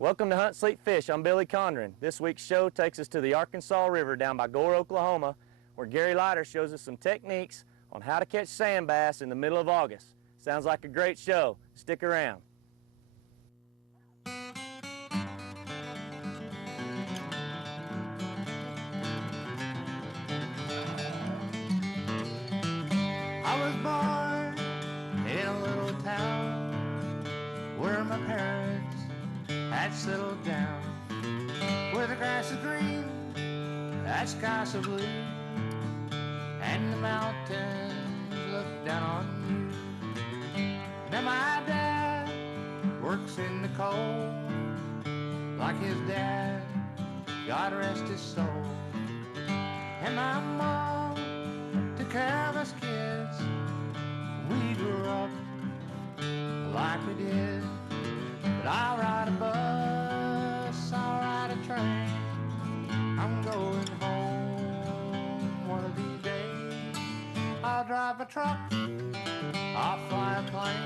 Welcome to Hunt, Sleep, Fish. I'm Billy Condren. This week's show takes us to the Arkansas River down by Gore, Oklahoma, where Gary Leiter shows us some techniques on how to catch sand bass in the middle of August. Sounds like a great show. Stick around. I was born in a little town where my parents had settled down, where the grass is green, that sky so blue, and the mountains look down on you. Now my dad works in the coal like his dad, God rest his soul. And my mom took care of us kids. We grew up like we did. But I'll ride a bus, I'll ride a train. I'm going home one of these days. I'll drive a truck, I'll fly a plane.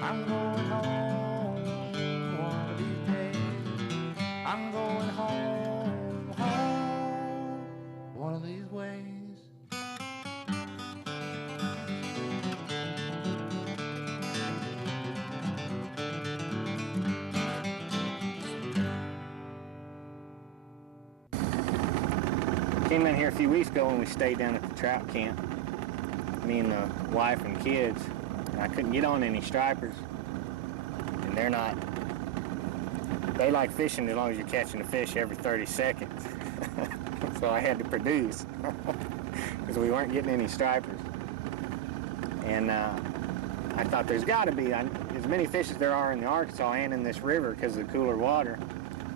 I'm going home one of these days. I'm going home, home one of these ways. Came in here a few weeks ago when we stayed down at the trout camp, me and the wife and kids, and I couldn't get on any stripers, and they like fishing as long as you're catching a fish every 30 seconds. So I had to produce because we weren't getting any stripers. And I thought there's got to be, as many fish as there are in the Arkansas and in this river because of the cooler water,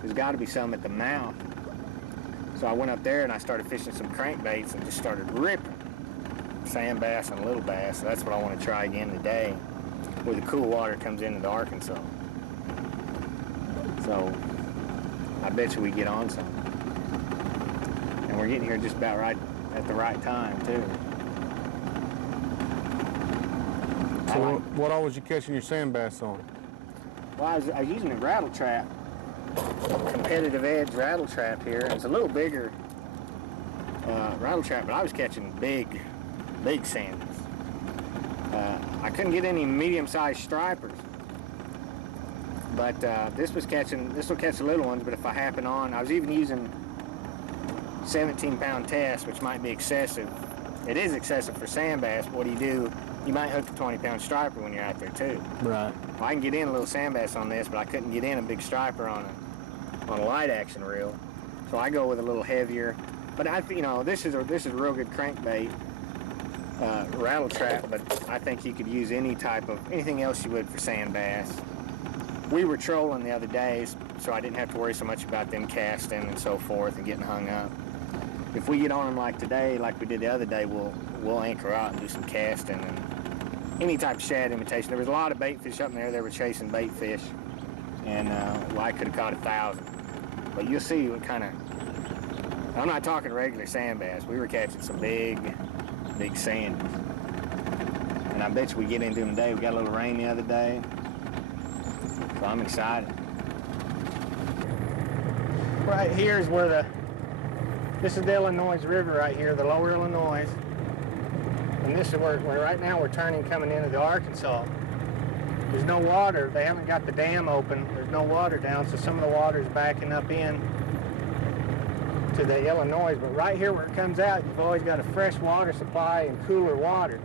there's got to be some at the mouth. So I went up there and I started fishing some crankbaits and just started ripping sand bass and little bass. So that's what I want to try again today, where the cool water comes into the Arkansas. So I bet you we get on some. And we're getting here just about right at the right time too. So what all was you catching your sand bass on? Well, I was using a rattle trap. Competitive edge rattle trap here. It's a little bigger rattle trap, but I was catching big sandies. I couldn't get any medium-sized stripers, but this will catch the little ones. But if I happen on, I was even using 17-pound test, which might be excessive. It is excessive for sand bass. What do? You might hook a 20-pound striper when you're out there too. Right. Well, I can get in a little sand bass on this, but I couldn't get in a big striper on a light action reel. So I go with a little heavier. But this is a real good crankbait rattle trap. But I think you could use anything else you would for sand bass. We were trolling the other day, so I didn't have to worry so much about them casting and so forth and getting hung up. If we get on them like today, like we did the other day, we'll anchor out and do some casting and any type of shad imitation. There was a lot of bait fish up in there. They were chasing bait fish, and I could have caught 1,000. But you'll see what kind of. I'm not talking regular sand bass. We were catching some big sandies, and I bet you we get into them today. We got a little rain the other day, so I'm excited. Right here is where this is the Illinois River right here, the lower Illinois. And this is where right now we're turning coming into the Arkansas. There's no water. They haven't got the dam open. There's no water down, so some of the water is backing up in to the Illinois. But right here where it comes out, you've always got a fresh water supply and cooler water.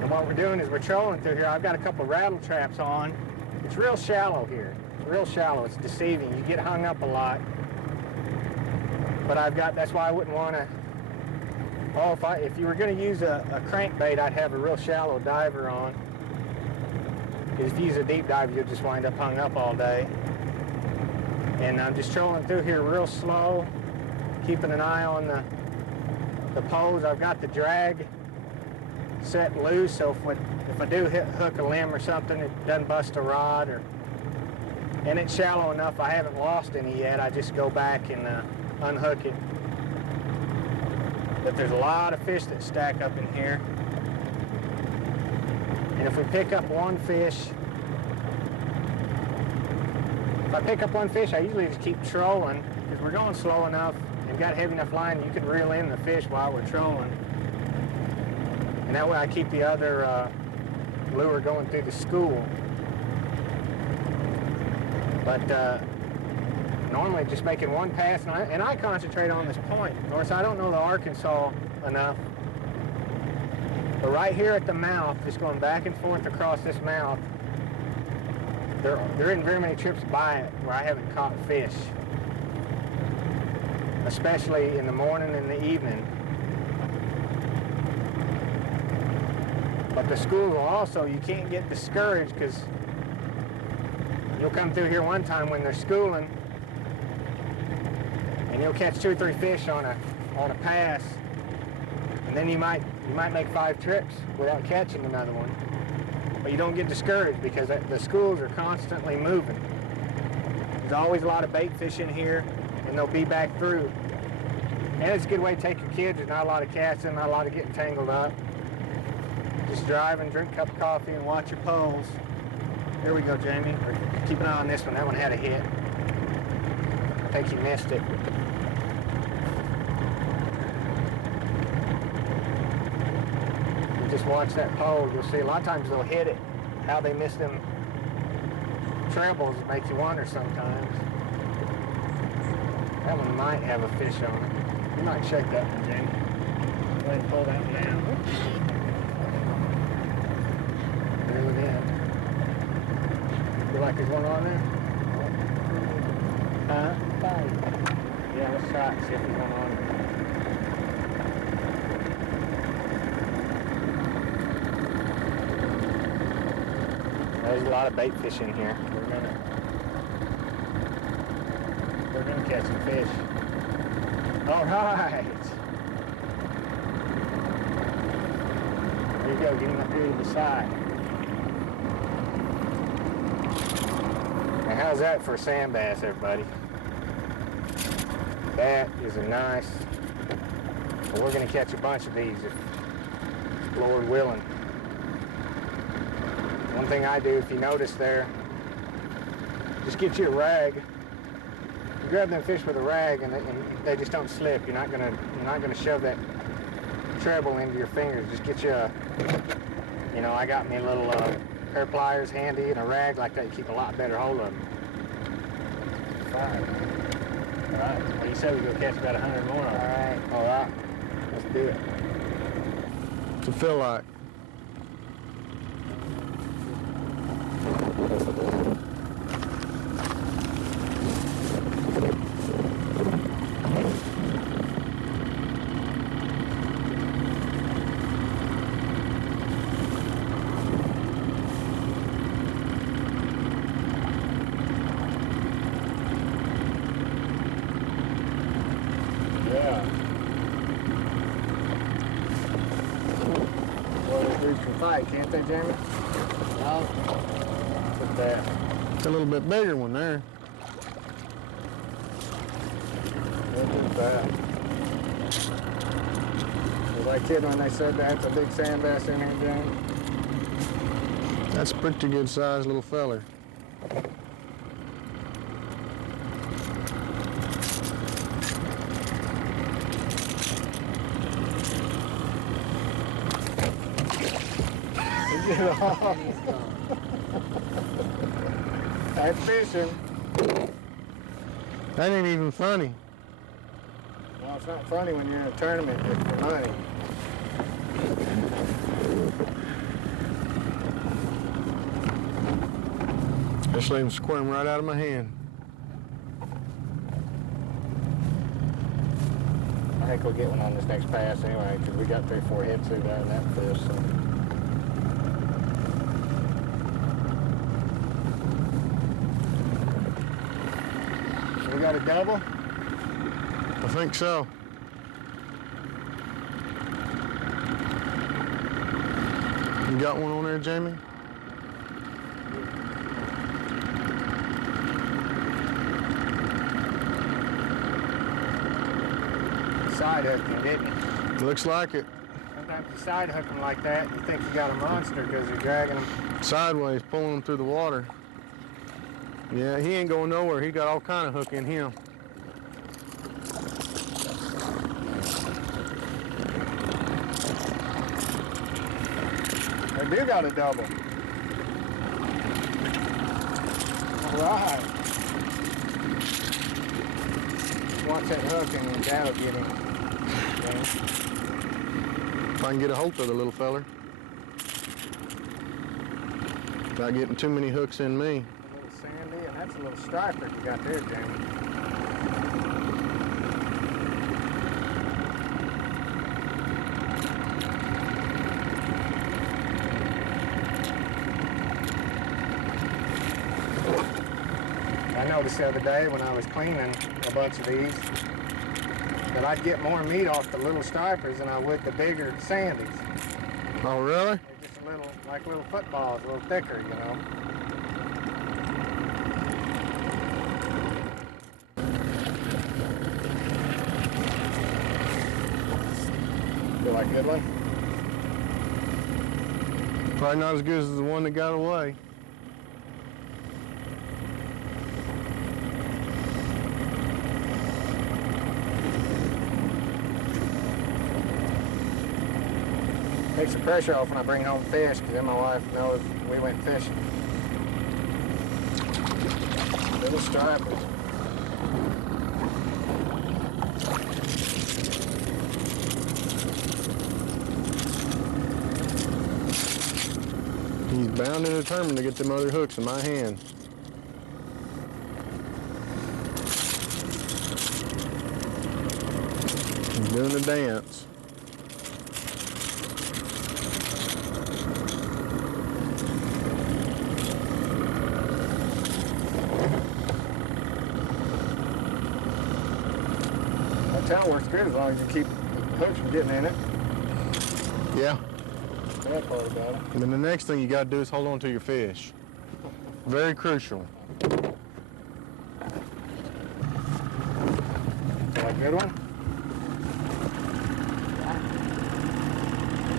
And what we're doing is we're trolling through here. I've got a couple rattle traps on. It's real shallow here. Real shallow. It's deceiving. You get hung up a lot. But that's why I wouldn't want to. Oh, if you were going to use a crankbait, I'd have a real shallow diver on. Because if you use a deep dive, you'll just wind up hung up all day. And I'm just trolling through here real slow, keeping an eye on the poles. I've got the drag set loose, so if I do hook a limb or something, it doesn't bust a rod. And it's shallow enough, I haven't lost any yet. I just go back and unhook it. But there's a lot of fish that stack up in here. And if we pick up one fish, If I pick up one fish, I usually just keep trolling because we're going slow enough and got heavy enough line you can reel in the fish while we're trolling. And that way I keep the other lure going through the school. But normally just making one pass, and I concentrate on this point. Of course, I don't know the Arkansas enough. But right here at the mouth, just going back and forth across this mouth, there isn't very many trips by it where I haven't caught fish. Especially in the morning and the evening. But the school will also, you can't get discouraged because you'll come through here one time when they're schooling and you'll catch 2 or 3 fish on a pass, and then you might make 5 trips without catching another one. But you don't get discouraged because the schools are constantly moving. There's always a lot of bait fish in here, and they'll be back through. And it's a good way to take your kids. There's not a lot of casting, not a lot of getting tangled up. Just drive and drink a cup of coffee and watch your poles. There we go, Jamie. Keep an eye on this one. That one had a hit. I think he missed it. You just watch that pole. You'll see a lot of times they'll hit it. How they miss them trebles makes you wonder sometimes. That one might have a fish on it. You might check that one, Jamie. Go ahead and pull that one out. Reel it in. Feel like there's one on there? Huh? Yeah, let's try it and see if there's one on there. There's a lot of bait fish in here. We're gonna catch some fish. All right. There you go, get him up here to the side. Now how's that for a sand bass, everybody? That is a nice, well, we're gonna catch a bunch of these if Lord willing. One thing I do, if you notice there, just get you a rag. You grab them fish with a rag and they just don't slip. You're not gonna shove that treble into your fingers. Just get you a, you know, I got me a little hair pliers handy and a rag like that. You keep a lot better hold of them. Fine. All right. Well, you said we go catch about 100 more. All right. All right. Let's do it. What's it feel like? Yeah. Well, they reach for fight, can't they, Jamie? No. Look at that. It's a little bit bigger one there. Look at that. Was I kidding when they said that's a big sand bass in here, Jamie? That's a pretty good sized little feller. That's fishing. That ain't even funny. Well, it's not funny when you're in a tournament with your money. Just let him squirm right out of my hand. I think we'll get one on this next pass anyway, because we got 3 or 4 hits through that and that fish. So. We got a double? I think so. You got one on there, Jamie? Side hooking, didn't you? Looks like it. Sometimes you side hook them like that, you think you got a monster because you're dragging them. Sideways, pulling them through the water. Yeah, he ain't going nowhere. He got all kind of hook in him. They do got a double. All right. Watch that hook and then that'll get him. Okay. If I can get a hold of the little feller. Without getting too many hooks in me. A little sandy, and that's a little striper you got there, Jamie. I noticed the other day when I was cleaning a bunch of these that I'd get more meat off the little stripers than I would the bigger sandies. Oh, really? They're just a little, like little footballs, a little thicker, you know. Feel like a good one? Probably not as good as the one that got away. Takes the pressure off when I bring home fish, because then my wife knows we went fishing. Little stripers. He's bound and determined to get them other hooks in my hand. He's doing the dance. That tail works good as long as you keep the hooks from getting in it. Yeah. That part about it. And then the next thing you got to do is hold on to your fish. Very crucial. Feel like a good one?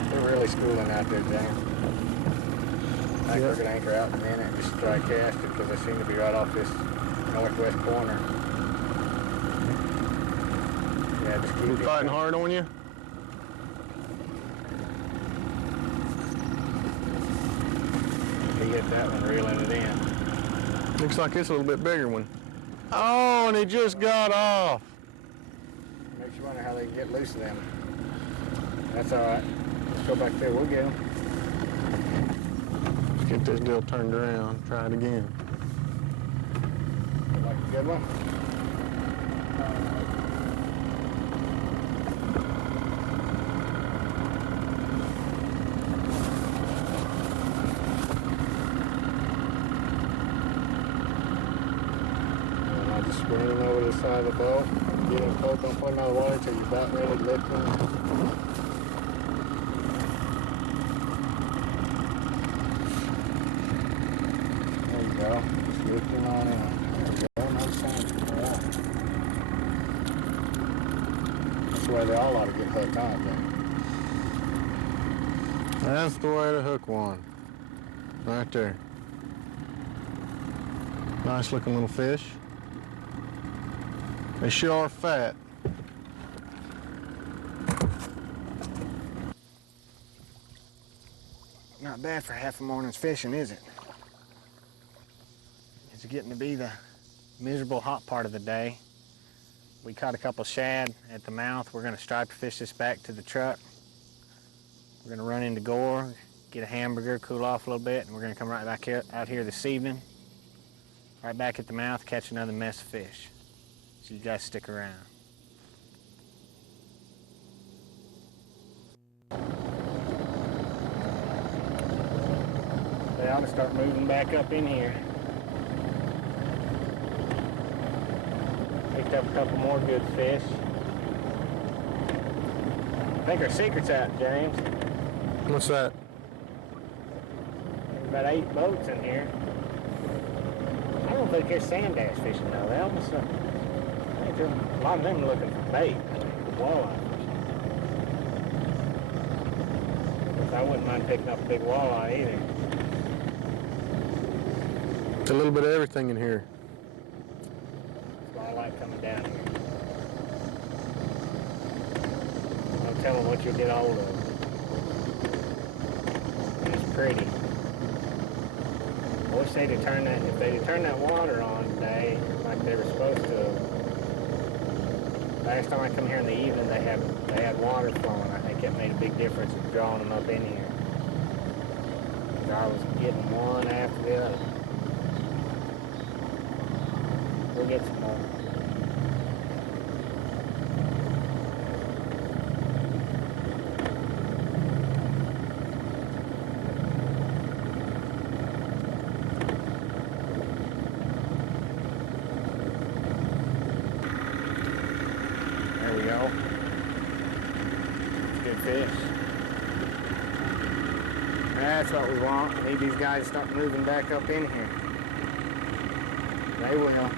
They're really schooling out there, James. I think we're going to anchor out in a minute and just try cast it because they seem to be right off this northwest corner. Yeah, just keep it. Fighting hard on you? He hit that one, reeling it in. Looks like it's a little bit bigger one. Oh, and it just got off. Makes you wonder how they can get loose of them. That's all right. Let's go back there. We'll get them. Let's get this deal turned around. Try it again. Like a good one. Bring him over to the side of the boat, get him close, don't pull him out of the water until you're about ready to lift him. There you go, just lift him on in. There you go, nice sound. All right. That's the way they all ought to get hooked on, I think. That's the way to hook one. Right there. Nice looking little fish. They sure are fat. Not bad for half a morning's fishing, is it? It's getting to be the miserable hot part of the day. We caught a couple shad at the mouth. We're gonna stripe fish this back to the truck. We're gonna run into Gore, get a hamburger, cool off a little bit, and we're gonna come right back out here this evening. Right back at the mouth, catch another mess of fish. So you guys stick around. They ought to start moving back up in here. Picked up a couple more good fish. I think our secret's out, James. What's that? There's about 8 boats in here. I don't think there's sand bass fishing though. They almost, a lot of them are looking for bait, walleye. I wouldn't mind picking up a big walleye either. It's a little bit of everything in here. That's why I like coming down here. Don't tell them what you'll get a hold of. And it's pretty. I wish they'd have turned that, if they'd have turned that water on today like they were supposed to. Last time I come here in the evening, they had water flowing. I think it made a big difference in drawing them up in here. I was getting one after the other. We'll get some more. There we go. Good fish. That's what we want. I need these guys to start moving back up in here. They will. Yeah.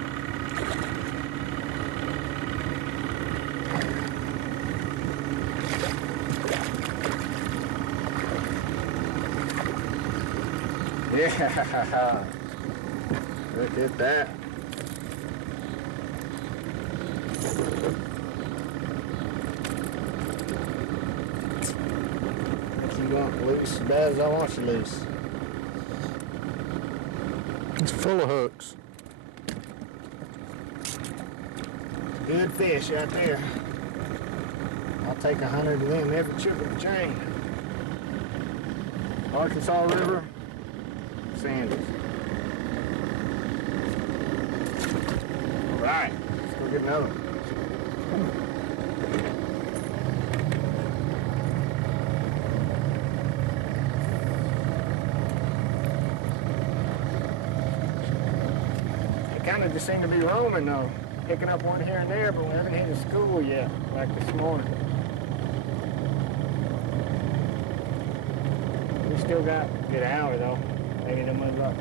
Look at that. You want loose as bad as I want you loose. It's full of hooks. Good fish right there. I'll take 100 of them every trip of the chain. Arkansas River, Sanders. All right, let's go get another one. Kind of just seem to be roaming though, picking up one here and there, but we haven't hit a school yet, like this morning. We still got a good hour though, maybe they'll move up.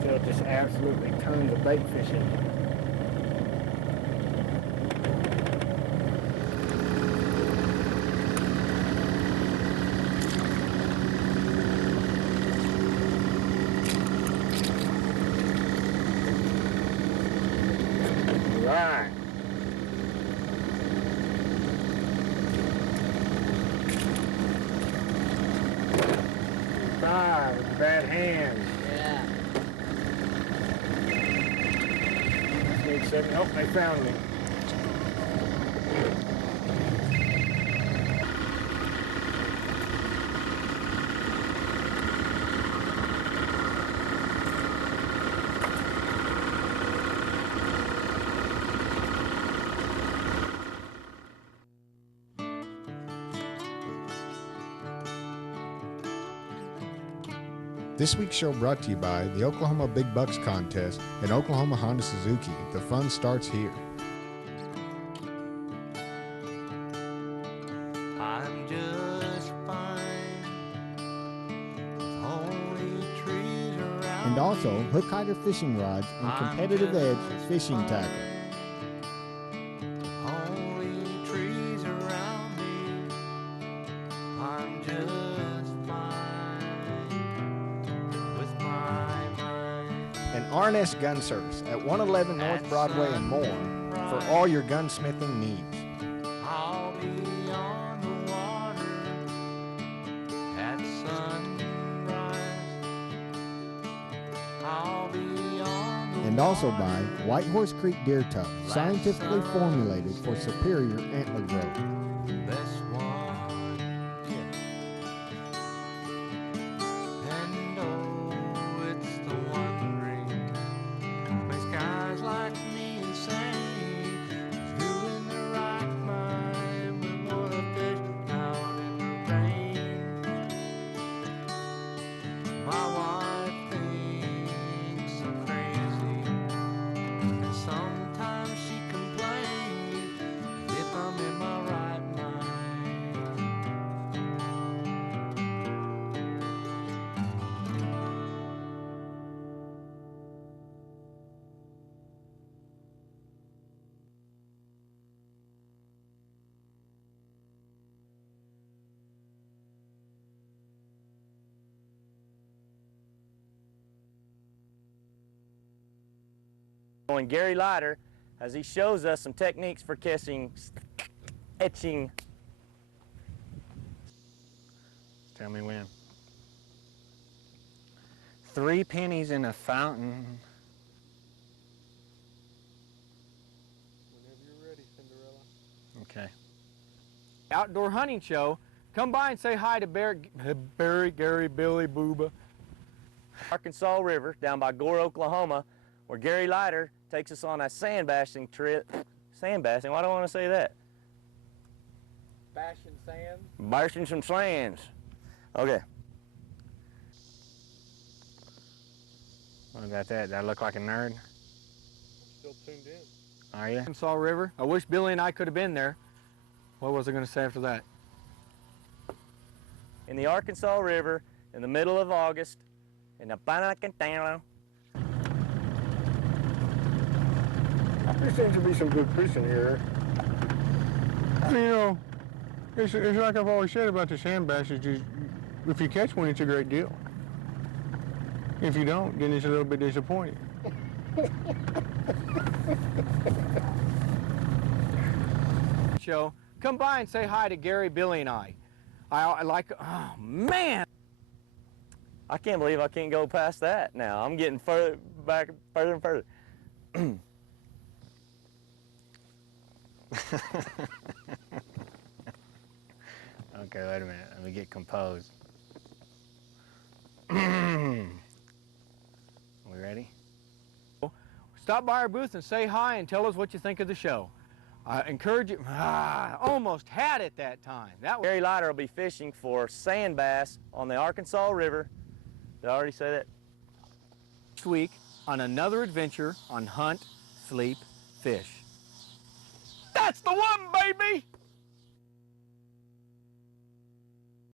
Still just absolutely tons of bait fishing. Right. Five with the bad hands. Yeah. Stage 7. Oh, they found me. This week's show brought to you by the Oklahoma Big Bucks Contest and Oklahoma Honda Suzuki. The fun starts here. I'm just fine. Only trees around And also me. Hook Hider Fishing Rods and I'm Competitive just Edge Fishing Tackle. Only trees around me. I'm just fine with my mind. And R&S Gun Service at 111 North Broadway and more for all your gunsmithing needs. I'll be on the water at sunrise. I'll be on the And also water. by White Horse Creek Deer Tuck, scientifically formulated for superior antler growth. Best one yet. And oh, it's the wondering makes guys like me insane. Doing the right mind, we wanna fish out in the rain. My wife thinks I'm crazy, and sometimes she complains if I'm in my right And Gary Leiter as he shows us some techniques for catching etching. Tell me when. 3 pennies in a fountain. Whenever you're ready, Cinderella. Okay. Outdoor hunting show. Come by and say hi to Barry, Gary, Billy, Booba. Arkansas River down by Gore, Oklahoma, where Gary Leiter takes us on a sand bashing trip. Sand bashing? Why do I want to say that? Bashing sand. Bashing some sands. Okay. What about that? Do I look like a nerd? I'm still tuned in. Are you? Arkansas River. I wish Billy and I could have been there. What was I going to say after that? In the Arkansas River in the middle of August in the Panacantano. There seems to be some good fishing here. You know, it's like I've always said about the sand bass. If you catch one, it's a great deal. If you don't, then it's a little bit disappointing. Show. Come by and say hi to Gary, Billy, and I. I like, oh man! I can't believe I can't go past that now. I'm getting further and further. Okay, wait a minute. Let me get composed. We ready? Stop by our booth and say hi and tell us what you think of the show. I encourage you. Almost had it that time. That was Gary Leiter will be fishing for sand bass on the Arkansas River. Did I already say that? next week on another adventure on Hunt, Sleep, Fish. That's the one!